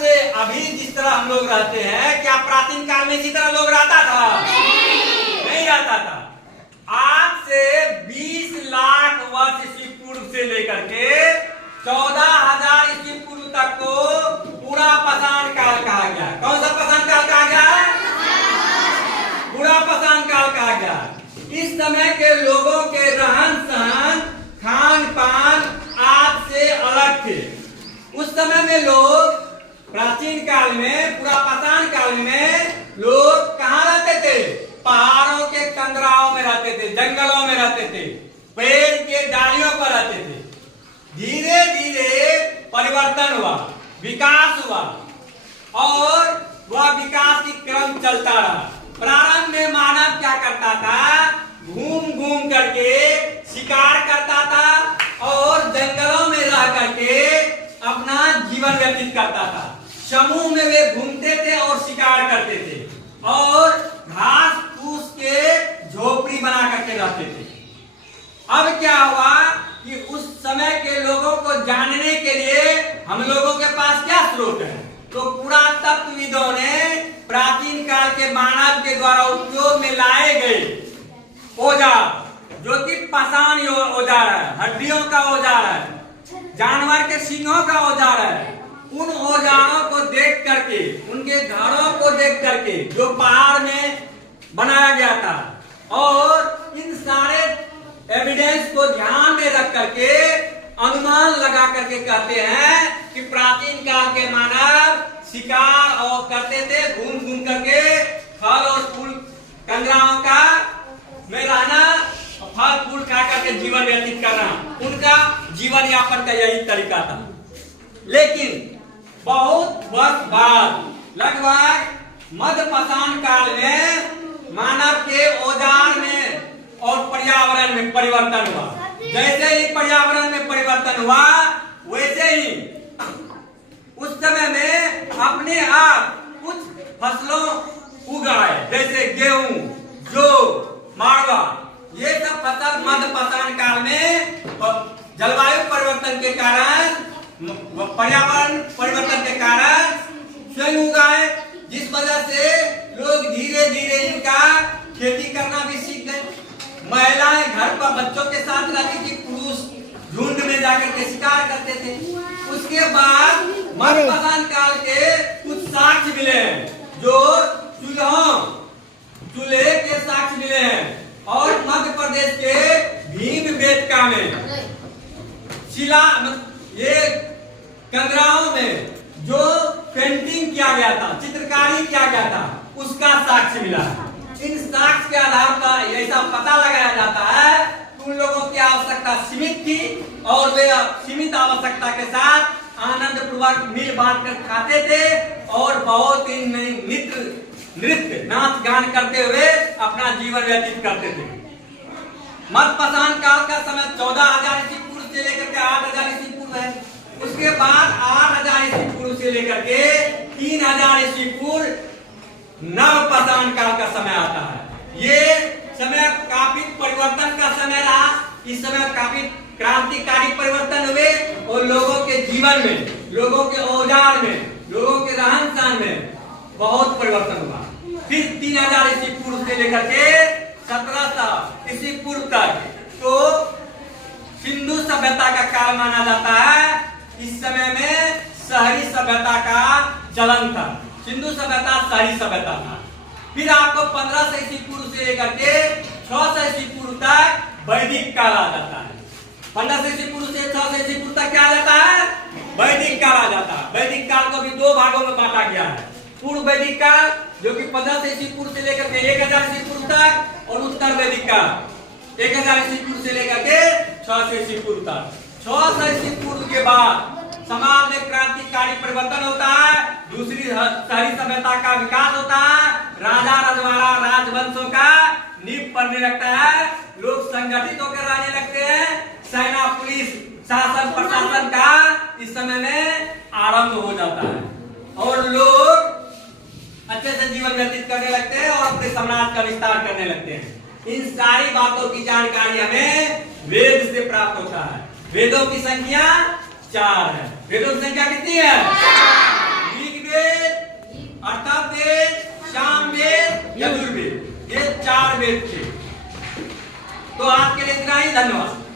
से अभी जिस तरह हम लोग रहते हैं, क्या प्राचीन काल में इसी तरह लोग रहता था? नहीं रहता था। आज से 20 लाख वर्ष ईस्वी पूर्व से लेकर के 14,000 ईस्वी पूर्व तक को पूरा पाषाण काल कहा गया। कौन सा पाषाण काल कहा गया? पूरा पाषाण काल कहा गया। इस समय के लोगों के रहन सहन, खान पान आज से अलग थे। उस समय में लोग, प्राचीन काल में, पूरा पाषाण काल में लोग कहाँ रहते थे? पहाड़ों के कंदराओं में रहते थे, जंगलों में रहते थे, पेड़ के डालियों पर रहते थे। धीरे धीरे परिवर्तन हुआ, विकास हुआ और वह विकास की क्रम चलता रहा। प्रारंभ में मानव क्या करता था? घूम घूम करके शिकार करता था और जंगलों में रह करके अपना जीवन व्यतीत करता था। समूह में वे घूमते थे और शिकार करते थे और घास फूस के झोपड़ी बना करके रहते थे। अब क्या हुआ कि उस समय के लोगों को जानने के लिए हम लोगों के पास क्या स्रोत है? तो पुरातत्वविदों ने प्राचीन काल के मानव के द्वारा उपयोग में लाए गए औजार, जो कि पाषाण औजार है, हड्डियों का औजार है, जानवर के सींगों का औजार है, उन औजारों को देख करके, उनके घरों को देख करके जो पहाड़ में बनाया गया था, और इन सारे एविडेंस को ध्यान में रख करके अनुमान लगा करके कहते हैं कि प्राचीन काल के मानव शिकार और करते थे, घूम घूम करके फल और फूल कंदराओं का में रहना, फल फूल खा करके जीवन व्यतीत करना, उनका जीवन यापन का यही तरीका था। लेकिन बहुत वर्ष बाद, लगभग मध्य पाषाण काल में मानव के औजार में और पर्यावरण में परिवर्तन हुआ। जैसे ही पर्यावरण में परिवर्तन हुआ, वैसे ही उस समय में अपने आप कुछ फसलों उगाए, जैसे गेहूं, जौ, माड़वा, ये सब फसल मध्य पाषाण काल में जलवायु परिवर्तन के कारण, पर्यावरण परिवर्तन के कारण स्वयं उगाए, जिस वजह से लोग धीरे धीरे इनका खेती करना भी सीख गए। महिलाएं घर पर बच्चों के साथ रहती थी, पुरुष झुंड में जाकर के शिकार करते थे। उसके बाद मध्य पाषाण काल के कुछ साक्ष्य मिले हैं, जो चूल्हे के साक्ष्य मिले हैं, और मध्य प्रदेश के भीमबेटका में शिला, ये कंदराओं में जो पेंटिंग किया गया था, चित्रकारी किया गया था, उसका साक्ष्य मिला है। इन साक्ष्य के आधार पर ऐसा पता लगाया जाता है कि उन लोगों की आवश्यकता सीमित थी और वे सीमित आवश्यकता के साथ आनंद पूर्वक मिल बांट कर खाते थे और बहुत ही नृत्य नाच गान करते हुए अपना जीवन व्यतीत करते थे। मध्य पाषाण काल का समय 14,000 ईस्वी पूर्व से लेकर के 8,000 ईस्वी पूर्व है। उसके बाद 8,000 ईस्वी पूर्व से लेकर के 3,000 ईस्वी पूर्व नव पाषाण काल का समय आता है। ये समय काफी परिवर्तन का समय रहा। इस समय काफी क्रांतिकारी परिवर्तन हुए और लोगों के जीवन में, लोगों के औजार में, लोगों के रहन सहन में बहुत परिवर्तन हुआ। फिर 3,000 ईस्वी पूर्व से लेकर के 1700 ईस्वी पूर्व तक तो सिंधु सभ्यता का काल माना जाता है। इस समय में शहरी सभ्यता का चलन था। सिंधु सभ्यता शहरी सभ्यता था। फिर आपको 1500 ईस्वी पूर्व से लेकर के 600 ईस्वी पूर्व तक वैदिक काल आ जाता है। 1500 ईस्वी पूर्व से 600 ईस्वी पूर्व तक क्या आ जाता है? वैदिक काल आ जाता है। वैदिक काल को भी दो भागों में बांटा गया है। पूर्व वैदिक काल, जो कि 1500 ईस्वी पूर्व से लेकर के 1000 ईस्वी पूर्व तक, और उत्तर वैदिक काल 1000 ईस्वी पूर्व से लेकर के 600 ईस्वी पूर्व तक। 600 ईस्वी पूर्व के बाद समाज में क्रांतिकारी परिवर्तन होता है। दूसरी शहरी सभ्यता का विकास होता है। राजा रजवाड़ा राजवंशों का नींव पड़ने लगता है। लोग संगठित होकर रहने लगते हैं। सेना, पुलिस, शासन, प्रशासन का इस समय में आरंभ हो जाता है और लोग अच्छे से जीवन व्यतीत करने लगते हैं और अपने समाज का विस्तार करने लगते हैं। इन सारी बातों की जानकारी हमें वेद से प्राप्त होता है। वेदों की संख्या 4 है। वेदों की संख्या कितनी है? यजुर्वेद, ये 4 वेद थे। तो आज के लिए इतना ही, धन्यवाद।